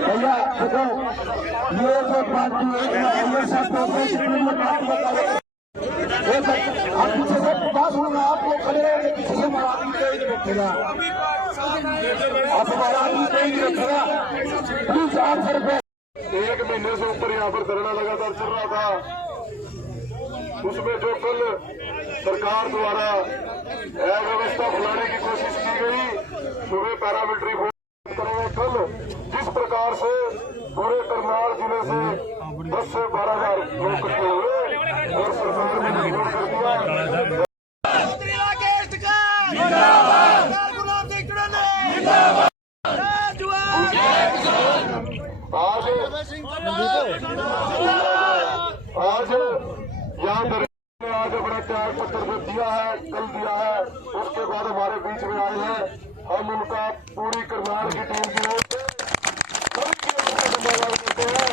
भैया देखो, ये जो पार्टी आप पीछे से बात होगा, आप लोग खड़े रहेंगे पीछे से, हमारा आदमी कोई नहीं रखेगा, आप हमारा आदमी कोई नहीं रखेगा। प्लीज आप सर 1 महीने से ऊपर यहाँ पर धरना लगातार चल रहा था, उसमें जो कल सरकार द्वारा अव्यवस्था फैलाने की कोशिश की गई, सुबह पैरामिलिट्री फोर्स करेंगे। कल जिस प्रकार से पूरे करनाल जिले से 10 से 12,000 लोग इकट्ठे हुए और सरकार ने मजबूर कर दिया। आज यहाँ ने आज अपना त्याग पत्र जो दिया है, कल दिया है, उसके बाद हमारे बीच में आए हैं। हम उनका पूरी करनाल की टीम की ओर से धन्यवाद करते हैं।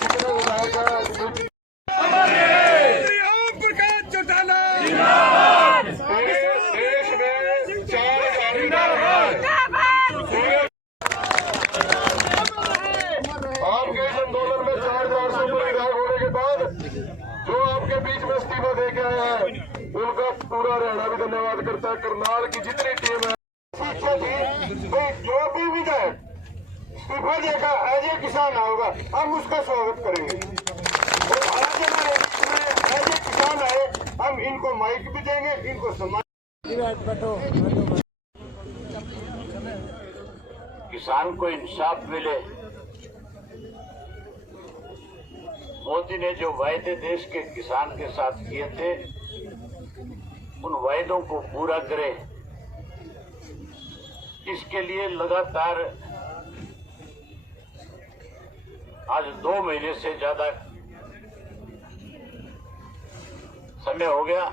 जितने विधायक हैं देश में 4,000 आपके इस आंदोलन में 4,000 से ऊपर विधायक होने के बाद जो आपके बीच में इस्तीफा दे के आए हैं, उनका पूरा हरियाणा भी धन्यवाद करता है। करनाल की जितनी टीम है, जो भी विधायक इस्तीफा देगा एज ए किसान होगा, हम उसका स्वागत करेंगे। और आज हमारे एज ए किसान आए, हम इनको माइक भी देंगे, इनको सम्मान। किसान को इंसाफ मिले। मोदी ने जो वायदे देश के किसान के साथ किए थे, उन वायदों को पूरा करे, इसके लिए लगातार आज 2 महीने से ज्यादा समय हो गया,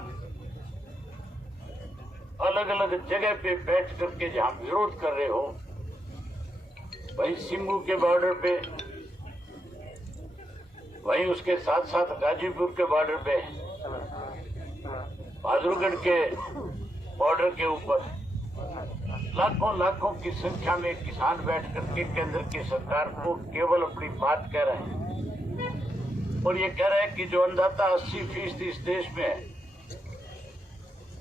अलग अलग जगह पे बैठ करके जहां विरोध कर रहे हो, वहीं सिंगू के बॉर्डर पे, वहीं उसके साथ साथ गाजीपुर के बॉर्डर पे, बहादुरगढ़ के बॉर्डर के ऊपर लाखों लाखों की संख्या में किसान बैठ करके केंद्र की सरकार को केवल अपनी बात कह रहे हैं। और ये कह रहे हैं कि जो अन्नदाता 80% इस देश में है,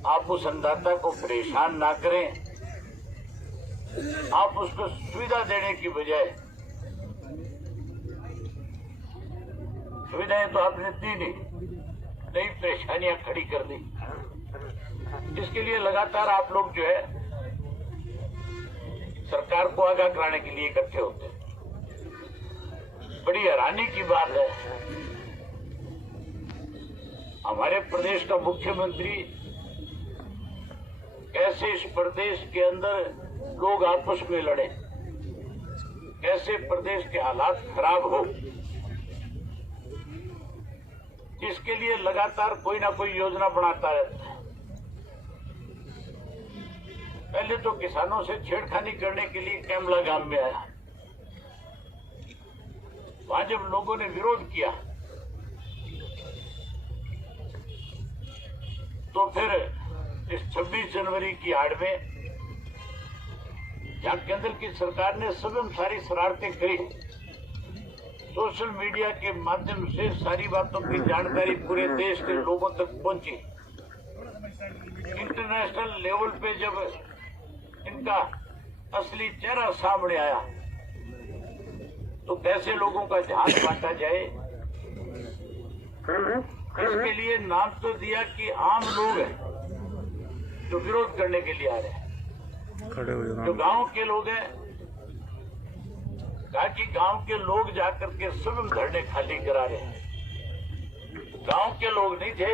आप उस अन्नदाता को परेशान ना करें, आप उसको सुविधा देने की बजाय, सुविधाएं तो आपने दी नहीं, नई परेशानियां खड़ी कर दी। इसके लिए लगातार आप लोग जो है सरकार को आगाह कराने के लिए इकट्ठे होते हैं। बड़ी हैरानी की बात है, हमारे प्रदेश का मुख्यमंत्री कैसे इस प्रदेश के अंदर लोग आपस में लड़े, कैसे प्रदेश के हालात खराब हो, इसके लिए लगातार कोई ना कोई योजना बनाता रहता है। पहले तो किसानों से छेड़खानी करने के लिए कैमला गांव में आया, वहां जब लोगों ने विरोध किया तो फिर इस 26 जनवरी की आड़ में जहां केंद्र की सरकार ने स्वयं सारी शरारतें करी, सोशल मीडिया के माध्यम से सारी बातों की जानकारी पूरे देश के लोगों तक पहुंची। इंटरनेशनल लेवल पे जब इनका असली चेहरा सामने आया तो कैसे लोगों का ध्यान बांटा जाए, इसके लिए नाम तो दिया कि आम लोग हैं जो विरोध करने के लिए आ रहे हैं, जो गांव के लोग हैं, कहा कि गांव के लोग जाकर के स्वयं धरने खाली करा रहे हैं। गांव के लोग नहीं थे,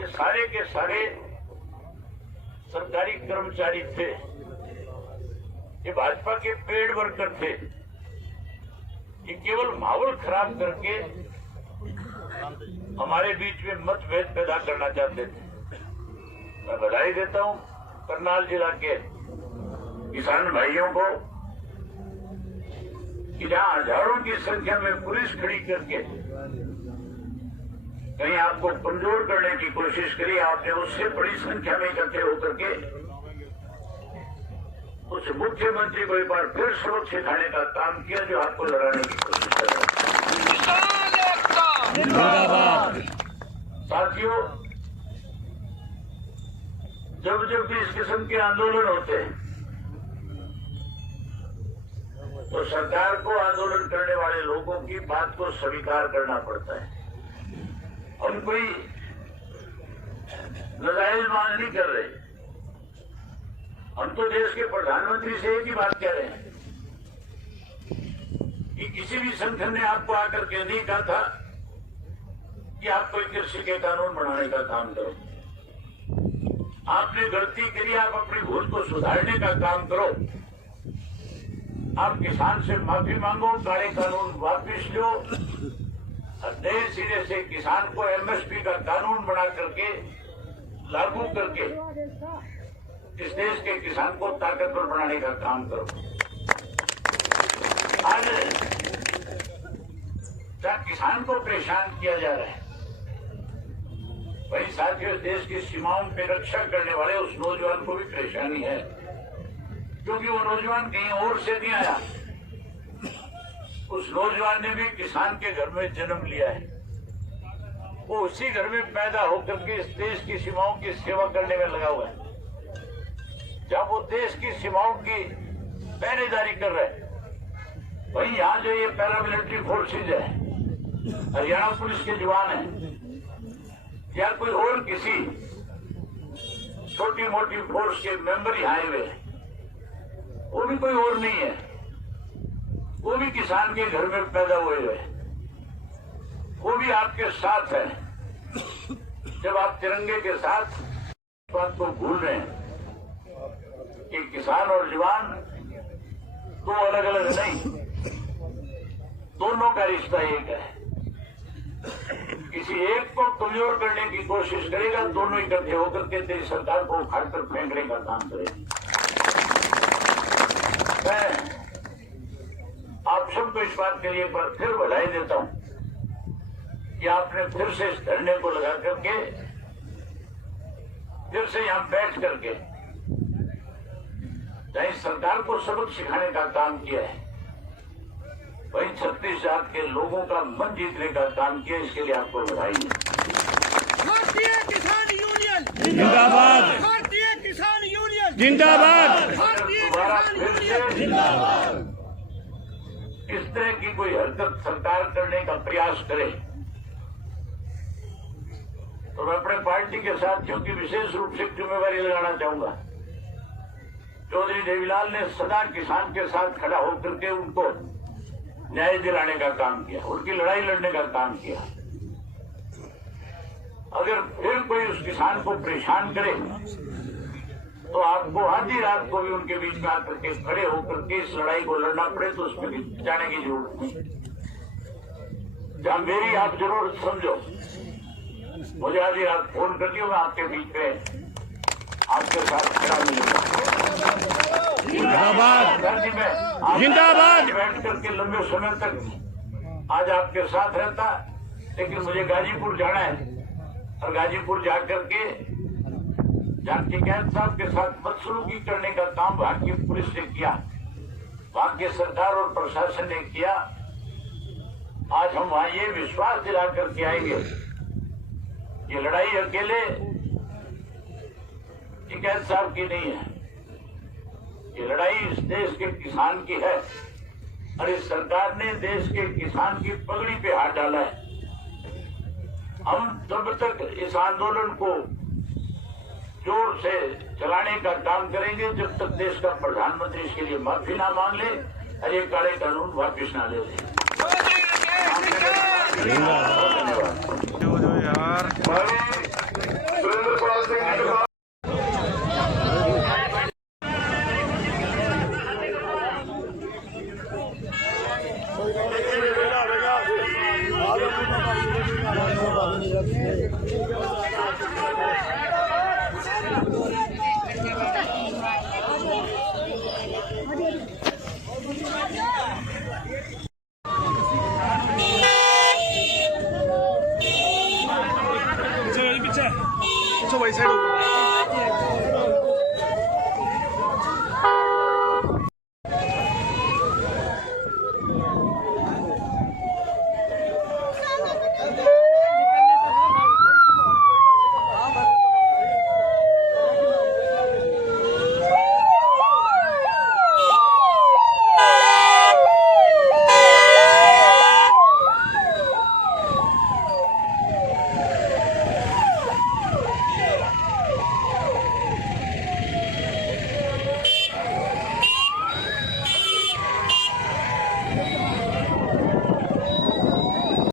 ये सारे के सारे सरकारी कर्मचारी थे, ये भाजपा के पेड वर्कर थे, ये केवल माहौल खराब करके हमारे बीच में मतभेद पैदा करना चाहते थे। मैं बधाई देता हूं करनाल जिला के किसान भाइयों को कि जहां हजारों की संख्या में पुलिस खड़ी करके कहीं आपको कमजोर करने की कोशिश करी, आपने उससे बड़ी संख्या में इकट्ठे होकर के उस मुख्यमंत्री को एक बार फिर सबक सिखाने का काम किया जो आपको लड़ाने की कोशिश कर रहा है। साथियों, जब जब भी इस किस्म के आंदोलन होते हैं तो सरकार को आंदोलन करने वाले लोगों की बात को स्वीकार करना पड़ता है। हम कोई नाजायज मांग नहीं कर रहे, हम तो देश के प्रधानमंत्री से एक ही बात कह रहे हैं कि किसी भी संगठन ने आपको आकर के नहीं कहा था कि आप कोई कृषि के कानून बनाने का काम करो। आपने गलती करी, आप अपनी भूल को सुधारने का काम करो। आप किसान से माफी मांगो, काले कानून वापिस लो और नए सिरे से किसान को एमएसपी का कानून बना करके लागू करके इस देश के किसान को ताकतवर बनाने का काम करो। आज जहां किसान को परेशान किया जा रहा है, वही साथियों देश की सीमाओं पे रक्षा करने वाले उस नौजवान को भी परेशानी है, क्योंकि वो नौजवान कहीं और से नहीं आया। उस नौजवान ने भी किसान के घर में जन्म लिया है, वो उसी घर में पैदा होकर के इस देश की सीमाओं की सेवा करने में लगा हुआ है। जब वो देश की सीमाओं की पहरेदारी कर रहे हैं, वहीं यहाँ जो ये पैरामिलिट्री फोर्सेज है, हरियाणा पुलिस के जवान हैं या कोई और किसी छोटी मोटी फोर्स के मेंबर यहाँ आए हुए हैं, वो भी कोई और नहीं है, वो भी किसान के घर में पैदा हुए हुए हैं, वो भी आपके साथ है। जब आप तिरंगे के साथ बात को भूल रहे हैं कि किसान और जवान दो अलग अलग नहीं, दोनों का रिश्ता एक है। किसी एक को कमजोर करने की कोशिश करेगा, दोनों इकट्ठे होकर के तेरी सरकार को उखाड़कर फेंकने का काम करेगा। मैं आप सबको इस बात के लिए एक बार फिर बधाई देता हूं कि आपने फिर से इस धरने को लगा करके फिर से यहां बैठ करके चाहे सरकार को सबक सिखाने का काम किया है, वही 36,000 के लोगों का मन जीतने का काम किया। इसके लिए आपको बधाई है। भारतीय किसान यूनियन जिंदाबाद, भारतीय किसान यूनियन जिंदाबाद, भारतीय दोबारा किसान फिर यूनियन से इस तरह की कोई हरकत सरकार करने का प्रयास करे तो मैं अपने पार्टी के साथियों की विशेष रूप से जिम्मेवारी लगाना चाहूंगा। चौधरी देवीलाल ने सदा किसान के साथ खड़ा होकर के उनको न्याय दिलाने का काम किया, उनकी लड़ाई लड़ने का काम किया। अगर फिर कोई उस किसान को परेशान करे तो आपको आधी रात को भी उनके बीच में आकर के खड़े होकर के इस लड़ाई को लड़ना पड़े तो उसमें जाने की जरूरत नहीं। जहां मेरी आप जरूरत समझो, मुझे आधी रात फोन कर दियो, मैं आपके बीच में आपके साथ खड़ा मिलूंगा। जिंदाबाद, में जिंदाबाद। बैठ करके लंबे समय तक आज आपके साथ रहता, लेकिन मुझे गाजीपुर जाना है और गाजीपुर जाकर के जहां टिकैत साहब के साथ बदसलूकी करने का काम वहां की पुलिस ने किया, वहां की सरकार और प्रशासन ने किया। आज हम वहां ये विश्वास दिला करके आएंगे, ये लड़ाई अकेले टिकैत साहब की नहीं है, ये लड़ाई इस देश के किसान की है और इस सरकार ने देश के किसान की पगड़ी पे हाथ डाला है। हम तब तक इस आंदोलन को जोर से चलाने का काम करेंगे जब तक देश का प्रधानमंत्री इसके लिए माफी ना मांग ले और ये काले कानून वापिस ना ले ले। भाई सुरेंद्र पाल सिंह जी के साथ है